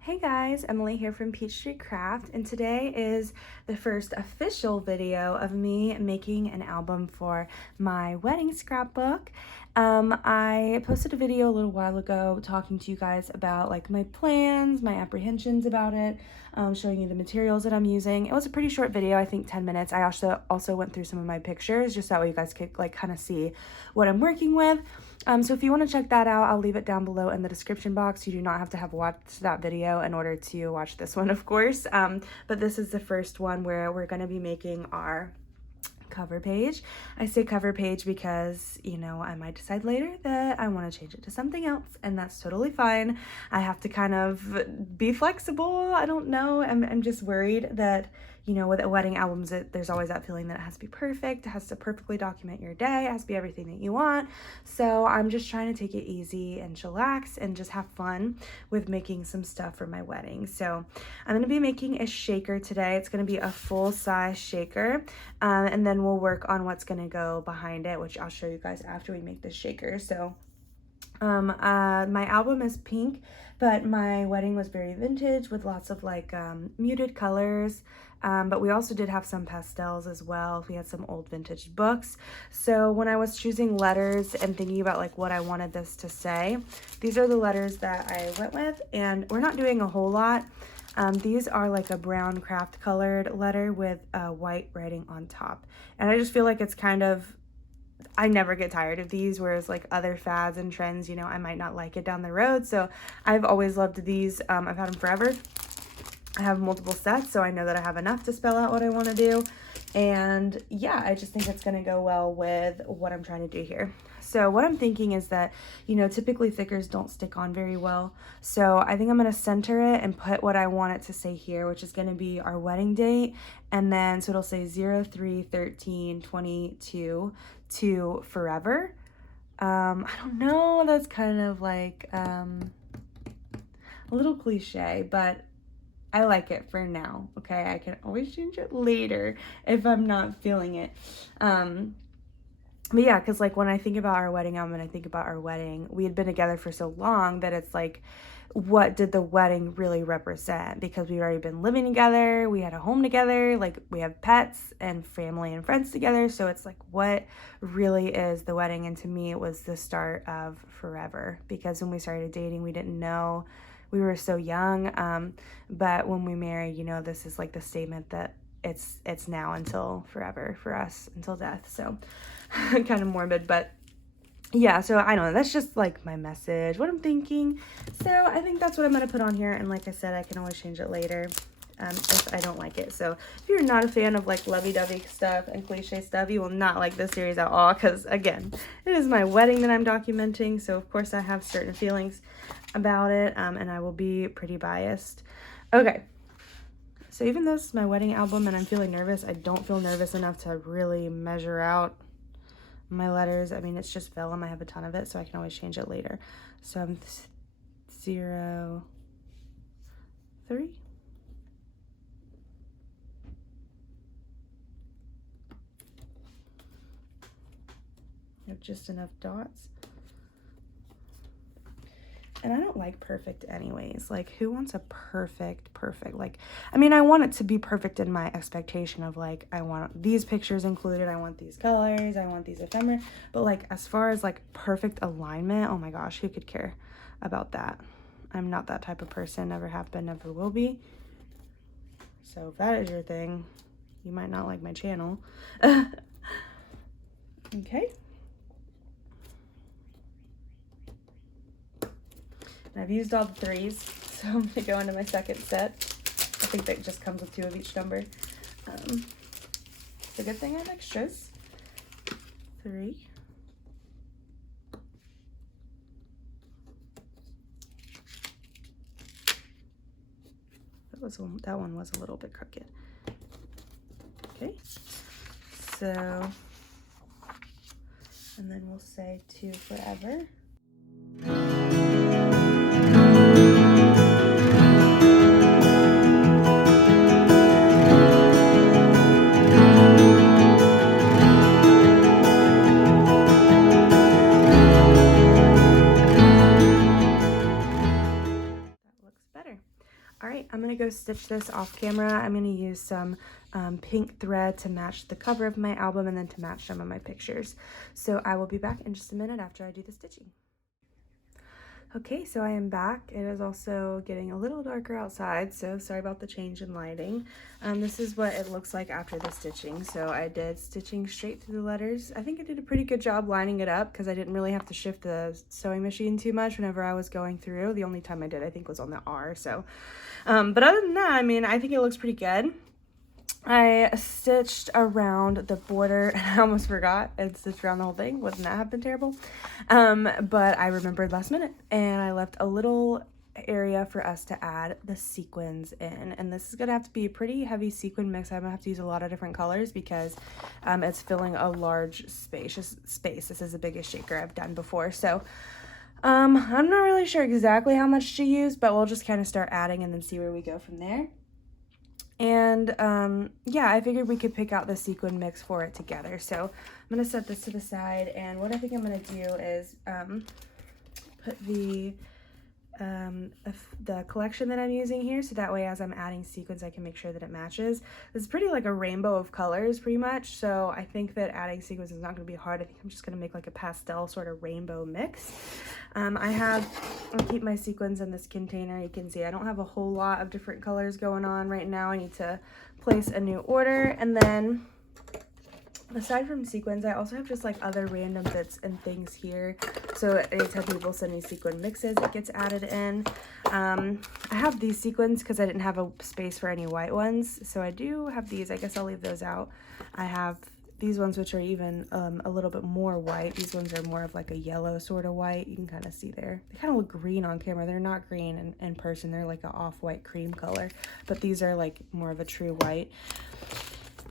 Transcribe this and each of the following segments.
Hey guys, Emily here from Peach Street Craft, and today is the first official video of me making an album for my wedding scrapbook. I posted a video a little while ago talking to you guys about like my plans, my apprehensions about it, showing you the materials that I'm using. It was a pretty short video, I think 10 minutes. I also went through some of my pictures just that way you guys could like kind of see what I'm working with. So if you want to check that out, I'll leave it down below in the description box. You do not have to have watched that video in order to watch this one, of course. But this is the first one where we're going to be making our cover page. I say cover page because, you know, I might decide later that I want to change it to something else, and that's totally fine. I have to kind of be flexible. I don't know. I'm just worried that, you know, with wedding albums, there's always that feeling that it has to be perfect. It has to perfectly document your day. It has to be everything that you want. So I'm just trying to take it easy and chillax and just have fun with making some stuff for my wedding. So I'm going to be making a shaker today. It's going to be a full-size shaker, and then we'll work on what's going to go behind it, which I'll show you guys after we make this shaker. So my album is pink, but my wedding was very vintage with lots of like muted colors. But we also did have some pastels as well. We had some old vintage books. So when I was choosing letters and thinking about like what I wanted this to say, these are the letters that I went with, and we're not doing a whole lot. These are like a brown craft colored letter with white writing on top. And I just feel like it's kind of, I never get tired of these, whereas like other fads and trends, you know, I might not like it down the road. So I've always loved these. I've had them forever. I have multiple sets, so I know that I have enough to spell out what I want to do. And yeah, I just think it's going to go well with what I'm trying to do here. So what I'm thinking is that, you know, typically thickers don't stick on very well. So I think I'm going to center it and put what I want it to say here, which is going to be our wedding date. And then, so it'll say 03/13/22 to forever. I don't know, that's kind of like a little cliche, but I like it for now, okay? I can always change it later if I'm not feeling it. But yeah, because like when I think about our wedding album and I think about our wedding, we had been together for so long that it's like, what did the wedding really represent? Because we've already been living together, we had a home together, like we have pets and family and friends together. So it's like, what really is the wedding? And to me, it was the start of forever, because when we started dating, we didn't know. We were so young, but when we married, you know, this is like the statement that it's now until forever for us, until death. So kind of morbid, but yeah, so I don't know, that's just like my message, what I'm thinking. So I think that's what I'm gonna put on here, and like I said, I can always change it later if I don't like it. So if you're not a fan of like lovey-dovey stuff and cliche stuff, you will not like this series at all, because again, it is my wedding that I'm documenting, so of course I have certain feelings about it, and I will be pretty biased. Okay, so even though this is my wedding album and I'm feeling nervous, I don't feel nervous enough to really measure out my letters. I mean, it's just vellum. I have a ton of it, so I can always change it later. So I'm 0, 3. I have just enough dots. And I don't like perfect anyways. Like, who wants a perfect? Like, I mean, I want it to be perfect in my expectation of like, I want these pictures included, I want these colors, I want these ephemera. But like, as far as like perfect alignment, oh my gosh, who could care about that? I'm not that type of person, never have been, never will be. So if that is your thing, you might not like my channel. Okay. And I've used all the 3s, so I'm gonna go into my second set. I think that just comes with 2 of each number. It's a good thing I have extras. 3. That one was a little bit crooked. Okay, so, and then we'll say to forever. go stitch this off camera. I'm going to use some pink thread to match the cover of my album and then to match some of my pictures. So I will be back in just a minute after I do the stitching. Okay, so I am back. It is also getting a little darker outside, so sorry about the change in lighting. This is what it looks like after the stitching. So I did stitching straight through the letters. I think I did a pretty good job lining it up because I didn't really have to shift the sewing machine too much whenever I was going through. The only time I did, I think, was on the R. So, but other than that, I mean, I think it looks pretty good. I stitched around the border and I almost forgot and stitched around the whole thing. Wouldn't that have been terrible? But I remembered last minute and I left a little area for us to add the sequins in. And this is going to have to be a pretty heavy sequin mix. I'm going to have to use a lot of different colors because it's filling a large space. This is the biggest shaker I've done before. So I'm not really sure exactly how much to use, but we'll just kind of start adding and then see where we go from there. And yeah, I figured we could pick out the sequin mix for it together. So I'm going to set this to the side, and what I think I'm going to do is put the collection that I'm using here, so that way as I'm adding sequins I can make sure that it matches. This is pretty like a rainbow of colors pretty much, so I think that adding sequins is not going to be hard. I think I'm just going to make like a pastel sort of rainbow mix. I'll keep my sequins in this container. You can see I don't have a whole lot of different colors going on right now. I need to place a new order, and then aside from sequins, I also have just like other random bits and things here. So anytime people send me sequin mixes, it gets added in. I have these sequins because I didn't have a space for any white ones. So I do have these. I guess I'll leave those out. I have these ones which are even a little bit more white. These ones are more of like a yellow sort of white. You can kind of see there. They kind of look green on camera. They're not green in person. They're like an off-white cream color. But these are like more of a true white.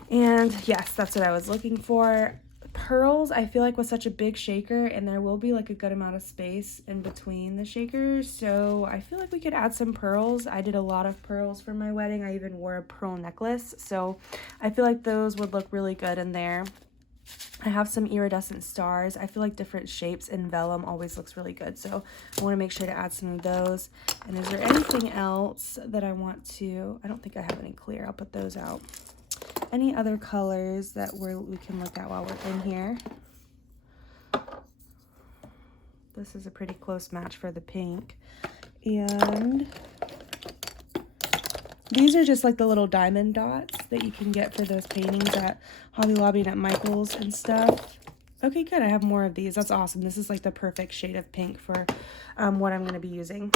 And yes, that's what I was looking for. Pearls, I feel like, was such a big shaker, and there will be like a good amount of space in between the shakers, so I feel like we could add some pearls. I did a lot of pearls for my wedding. I even wore a pearl necklace, so I feel like those would look really good in there. I have some iridescent stars. I feel like different shapes in vellum always looks really good, so I want to make sure to add some of those. And is there anything else that I want to... I don't think I have any clear. I'll put those out. Any other colors that we can look at while we're in here? This is a pretty close match for the pink. And these are just like the little diamond dots that you can get for those paintings at Hobby Lobby and at Michael's and stuff. Okay, good. I have more of these. That's awesome. This is like the perfect shade of pink for what I'm going to be using.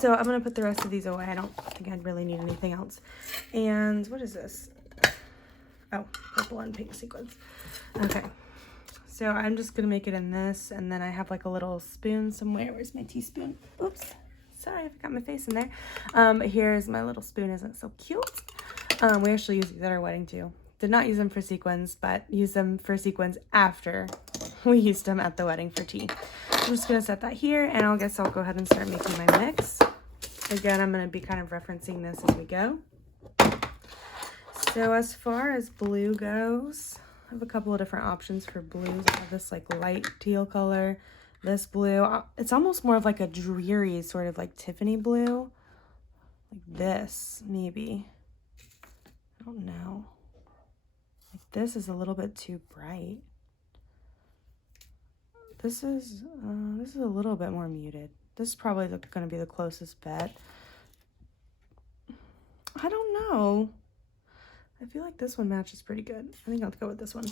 So I'm going to put the rest of these away. I don't think I really need anything else. And what is this? Oh, purple and pink sequins. Okay, so I'm just gonna make it in this, and then I have like a little spoon somewhere. Where's my teaspoon? Oops, sorry, I forgot my face in there. Here's my little spoon. Isn't it so cute? We actually use these at our wedding too. Did not use them for sequins, but used them for sequins after we used them at the wedding for tea. I'm just gonna set that here, and I'll go ahead and start making my mix. Again, I'm gonna be kind of referencing this as we go. So as far as blue goes, I have a couple of different options for blues. I have this like light teal color, this blue. It's almost more of like a dreary sort of like Tiffany blue. Like this, maybe. I don't know. Like this is a little bit too bright. This is a little bit more muted. This is probably going to be the closest bet. I don't know. I feel like this one matches pretty good. I think I'll go with this one.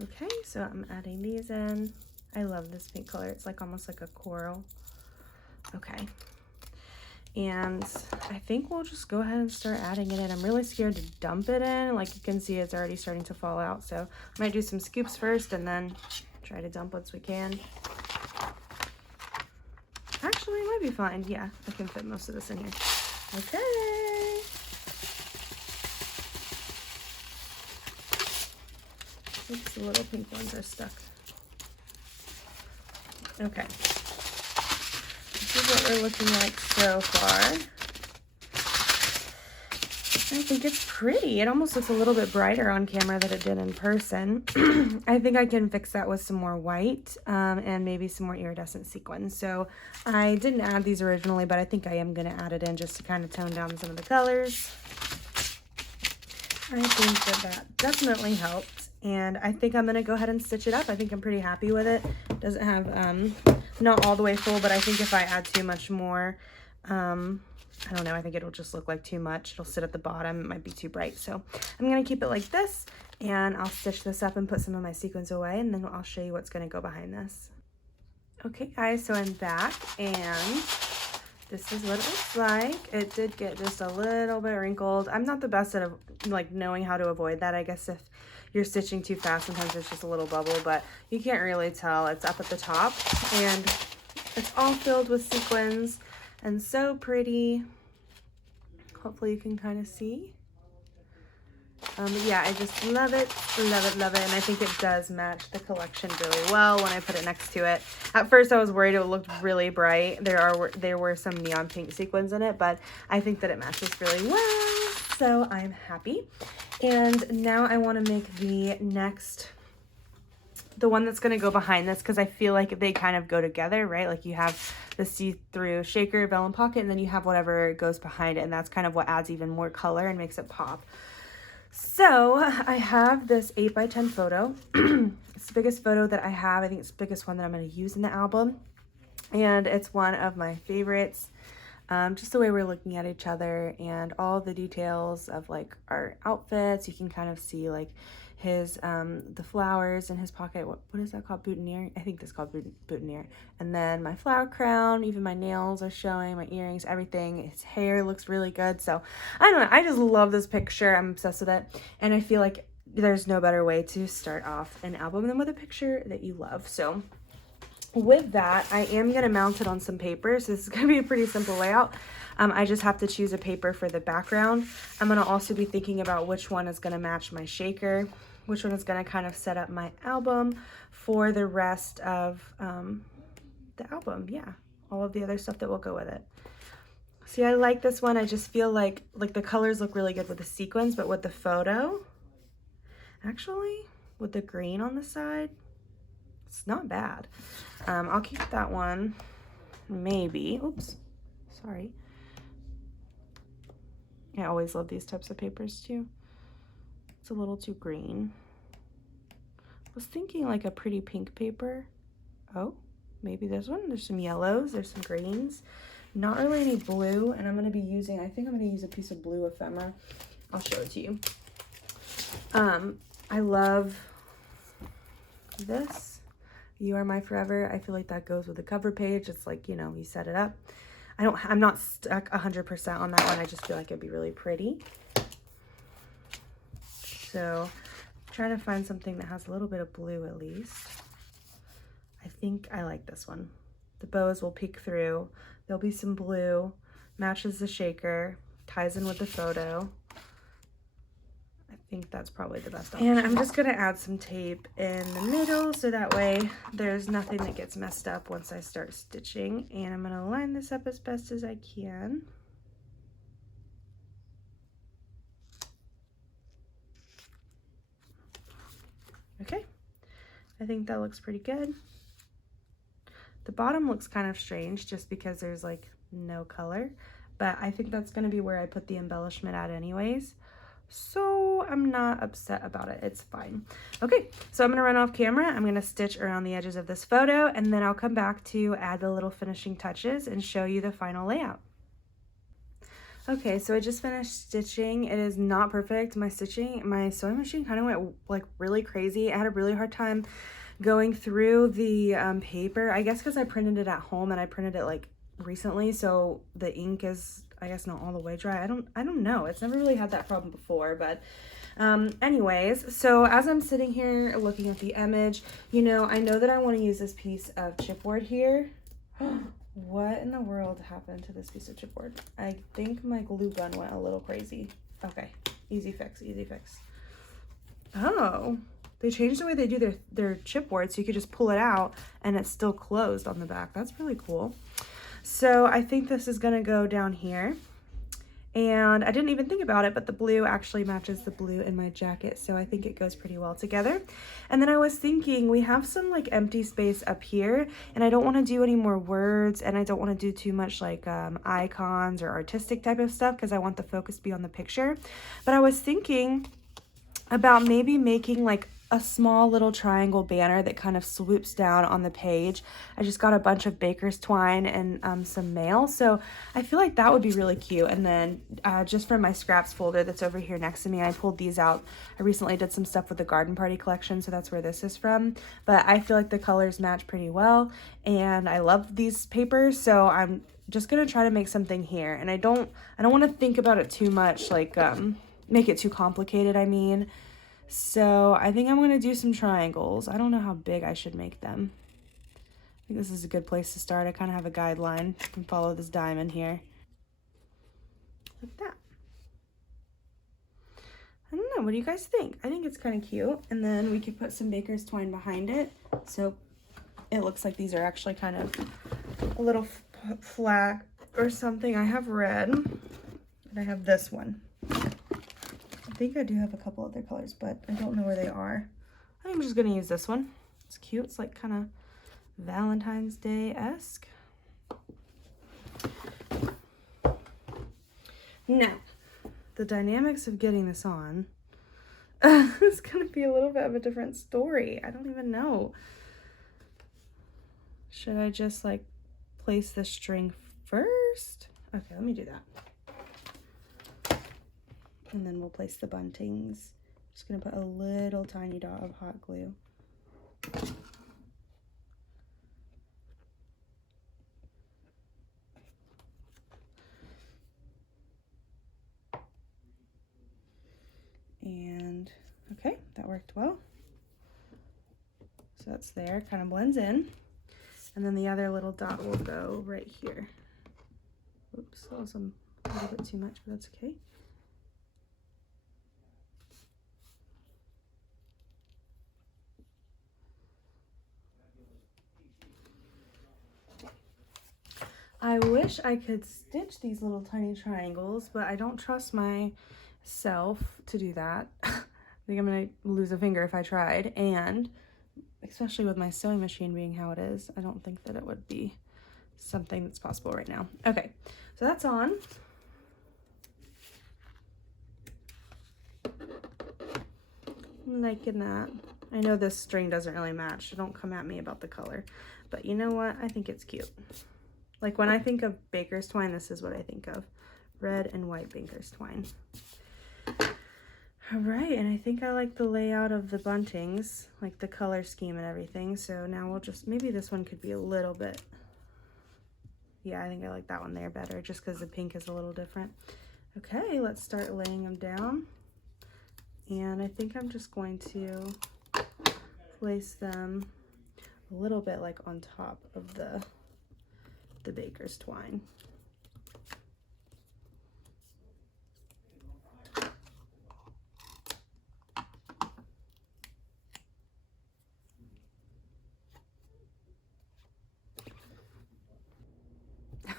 Okay, so I'm adding these in. I love this pink color. It's like almost like a coral. Okay. And I think we'll just go ahead and start adding it in. I'm really scared to dump it in. Like you can see, it's already starting to fall out. So I might do some scoops first and then try to dump once we can. Actually, it might be fine. Yeah, I can fit most of this in here. Okay. Oops, the little pink ones are stuck. Okay. is what we're looking like so far. I think it's pretty. It almost looks a little bit brighter on camera than it did in person. I think I can fix that with some more white and maybe some more iridescent sequins. So I didn't add these originally, but I think I am going to add it in just to kind of tone down some of the colors. I think that definitely helped. And I think I'm going to go ahead and stitch it up. I think I'm pretty happy with it. It doesn't have, not all the way full, but I think if I add too much more, I don't know, I think it'll just look like too much. It'll sit at the bottom. It might be too bright. So I'm going to keep it like this, and I'll stitch this up and put some of my sequins away, and then I'll show you what's going to go behind this. Okay, guys, so I'm back, and this is what it looks like. It did get just a little bit wrinkled. I'm not the best at like knowing how to avoid that. I guess if you're stitching too fast, sometimes it's just a little bubble, but you can't really tell. It's up at the top, and it's all filled with sequins. And so pretty. Hopefully you can kind of see. But yeah, I just love it, love it, love it. And I think it does match the collection really well when I put it next to it. At first I was worried it looked really bright. There were some neon pink sequins in it, but I think that it matches really well. So I'm happy. And now I want to make the one that's going to go behind this, because I feel like they kind of go together, right? Like you have the see-through shaker, vellum pocket, and then you have whatever goes behind it, and that's kind of what adds even more color and makes it pop. So I have this 8x10 photo. It's the biggest photo that I have. I think it's the biggest one that I'm going to use in the album, and it's one of my favorites. Just the way we're looking at each other and all the details of like our outfits. You can kind of see like his the flowers in his pocket. What is that called? Boutonniere? I think that's called boutonniere. And then my flower crown, even my nails are showing, my earrings, everything. His hair looks really good. So I don't know, I just love this picture. I'm obsessed with it, and I feel like there's no better way to start off an album than with a picture that you love. So with that, I am going to mount it on some paper. So this is going to be a pretty simple layout. I just have to choose a paper for the background. I'm going to also be thinking about which one is going to match my shaker, which one is going to kind of set up my album for the rest of the album. Yeah, all of the other stuff that will go with it. See, I like this one. I just feel like the colors look really good with the sequins, but with the photo, actually, with the green on the side, it's not bad. I'll keep that one, maybe. Oops, sorry. I always love these types of papers too. It's a little too green. I was thinking like a pretty pink paper. Oh, maybe this one. There's some yellows, there's some greens. Not really any blue, and I'm going to be using, I think I'm going to use a piece of blue ephemera. I'll show it to you. I love this. You Are My Forever. I feel like that goes with the cover page. It's like, you know, you set it up. I'm not stuck 100% on that one. I just feel like it'd be really pretty. So I'm trying to find something that has a little bit of blue at least. I think I like this one. The bows will peek through. There'll be some blue, matches the shaker, ties in with the photo. I think that's probably the best option. And I'm just gonna add some tape in the middle so that way there's nothing that gets messed up once I start stitching. And I'm gonna line this up as best as I can. Okay, I think that looks pretty good. The bottom looks kind of strange just because there's like no color, but I think that's gonna be where I put the embellishment at anyways. So I'm not upset about it, it's fine. Okay, so I'm gonna run off camera. I'm gonna stitch around the edges of this photo, and then I'll come back to add the little finishing touches and show you the final layout. Okay, so I just finished stitching. It is not perfect. My sewing machine kind of went like really crazy. I had a really hard time going through the paper, I guess because I printed it at home and I printed it like recently, so the ink is, I guess, not all the way dry. I don't know. It's never really had that problem before, but anyways, so as I'm sitting here looking at the image, you know, I know that I want to use this piece of chipboard here. What in the world happened to this piece of chipboard? I think my glue gun went a little crazy. Okay, easy fix, easy fix. Oh, they changed the way they do their chipboard, so you could just pull it out and it's still closed on the back. That's really cool. So I think this is gonna go down here. And I didn't even think about it, but the blue actually matches the blue in my jacket, so I think it goes pretty well together. And then I was thinking, we have some like empty space up here, and I don't want to do any more words, and I don't want to do too much like icons or artistic type of stuff because I want the focus to be on the picture. But I was thinking about maybe making like a small little triangle banner that kind of swoops down on the page. I just got a bunch of baker's twine and some mail, so I feel like that would be really cute. And then just from my scraps folder that's over here next to me, I pulled these out. I recently did some stuff with the garden party collection, so that's where this is from. But I feel like the colors match pretty well, and I love these papers, so I'm just gonna try to make something here. And I don't want to think about it too much, like make it too complicated, I mean. So I think I'm going to do some triangles. I don't know how big I should make them. I think this is a good place to start. I kind of have a guideline. You can follow this diamond here. Like that. I don't know. What do you guys think? I think it's kind of cute. And then we could put some baker's twine behind it. So it looks like these are actually kind of a little flat or something. I have red. And I have this one. I think I do have a couple other colors, but I don't know where they are. I think I'm just gonna use this one. It's cute. It's like kind of Valentine's Day-esque. Now, the dynamics of getting this on is gonna be a little bit of a different story. I don't even know. Should I just like place the string first? Okay, let me do that. And then we'll place the buntings. Just gonna put a little tiny dot of hot glue. And okay, that worked well. So that's there, kind of blends in. And then the other little dot will go right here. Oops, that was a little bit too much, but that's okay. I wish I could stitch these little tiny triangles, but I don't trust myself to do that. I think I'm gonna lose a finger if I tried, and especially with my sewing machine being how it is, I don't think that it would be something that's possible right now. Okay, so that's on. I'm liking that. I know this string doesn't really match, so don't come at me about the color, but you know what? I think it's cute. Like when I think of baker's twine, this is what I think of. Red and white baker's twine. All right, and I think I like the layout of the buntings, like the color scheme and everything. So now we'll just, maybe this one could be a little bit, yeah, I think I like that one there better just because the pink is a little different. Okay, let's start laying them down. And I think I'm just going to place them a little bit like on top of the baker's twine.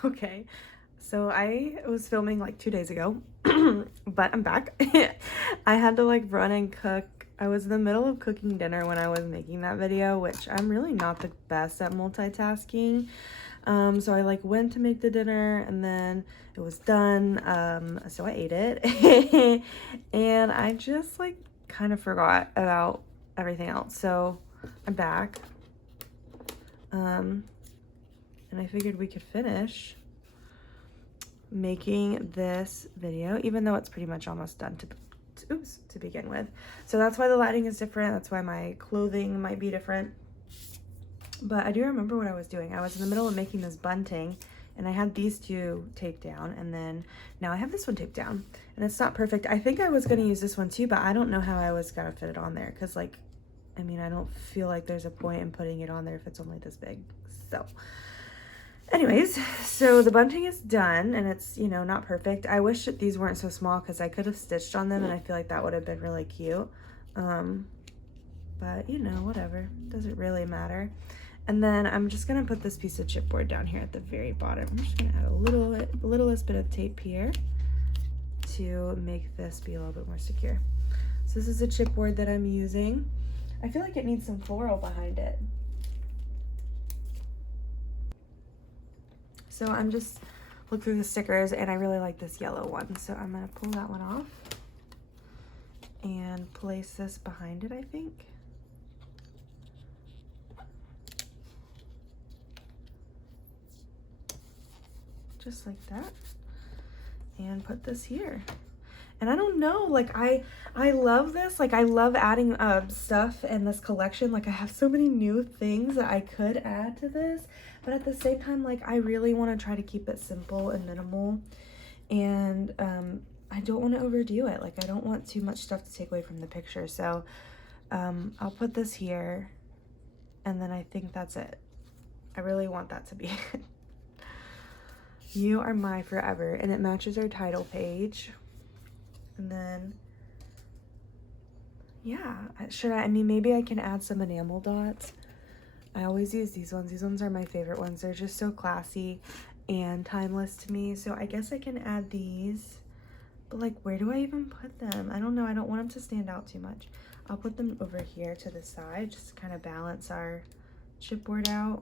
Okay, so I was filming like 2 days ago, but I'm back. I had to like run and cook. I was in the middle of cooking dinner when I was making that video, which I'm really not the best at multitasking. So I like went to make the dinner and then it was done. So I ate it and I just like kind of forgot about everything else. So I'm back. And I figured we could finish making this video, even though it's pretty much almost done to begin with. So that's why the lighting is different. That's why my clothing might be different. But I do remember what I was doing. I was in the middle of making this bunting and I had these two taped down, and then now I have this one taped down and it's not perfect. I think I was going to use this one too, but I don't know how I was going to fit it on there because like, I mean, I don't feel like there's a point in putting it on there if it's only this big. So anyways, so the bunting is done and it's, you know, not perfect. I wish that these weren't so small because I could have stitched on them and I feel like that would have been really cute. But you know, whatever, doesn't really matter. And then I'm just gonna put this piece of chipboard down here at the very bottom. I'm just gonna add a littlest bit of tape here to make this be a little bit more secure. So this is a chipboard that I'm using. I feel like it needs some floral behind it. So I'm just look through the stickers, and I really like this yellow one. So I'm gonna pull that one off and place this behind it, I think. Just like that. And put this here. And I don't know, like I love this. Like I love adding stuff in this collection. Like I have so many new things that I could add to this, but at the same time, like I really want to try to keep it simple and minimal. And I don't want to overdo it. Like I don't want too much stuff to take away from the picture. So I'll put this here, and then I think that's it. I really want that to be it. You are my forever, and it matches our title page. And then, yeah, I mean, maybe I can add some enamel dots. I always use these ones. These ones are my favorite ones. They're just so classy and timeless to me. So I guess I can add these, but like, where do I even put them? I don't know. I don't want them to stand out too much. I'll put them over here to the side, just to kind of balance our chipboard out.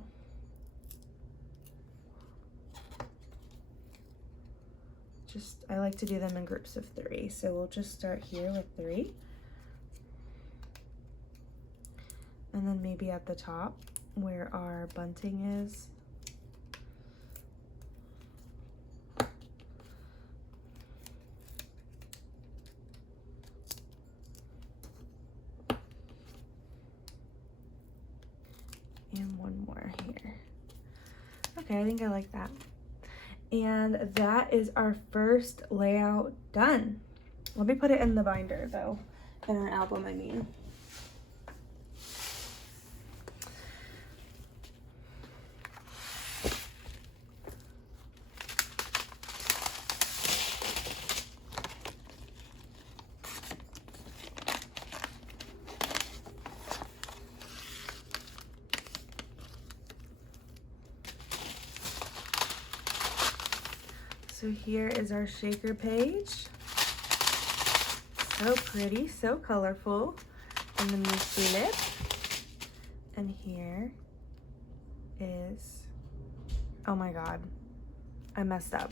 I like to do them in groups of 3. So we'll just start here with 3. And then maybe at the top where our bunting is. And one more here. Okay, I think I like that. And that is our first layout done. Let me put it in the binder though, in our album, I mean. So here is our shaker page. So pretty, so colorful. And then the tulip. And here is, oh my God, I messed up.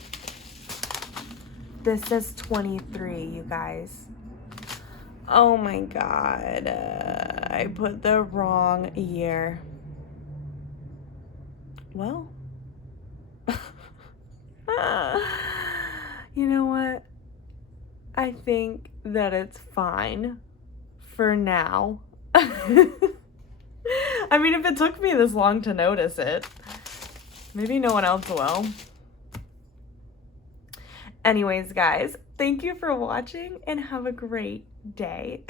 This says 23, you guys. Oh my God, I put the wrong year. Well, you know what? I think that it's fine for now. I mean, if it took me this long to notice it, maybe no one else will. Anyways, guys, thank you for watching and have a great day.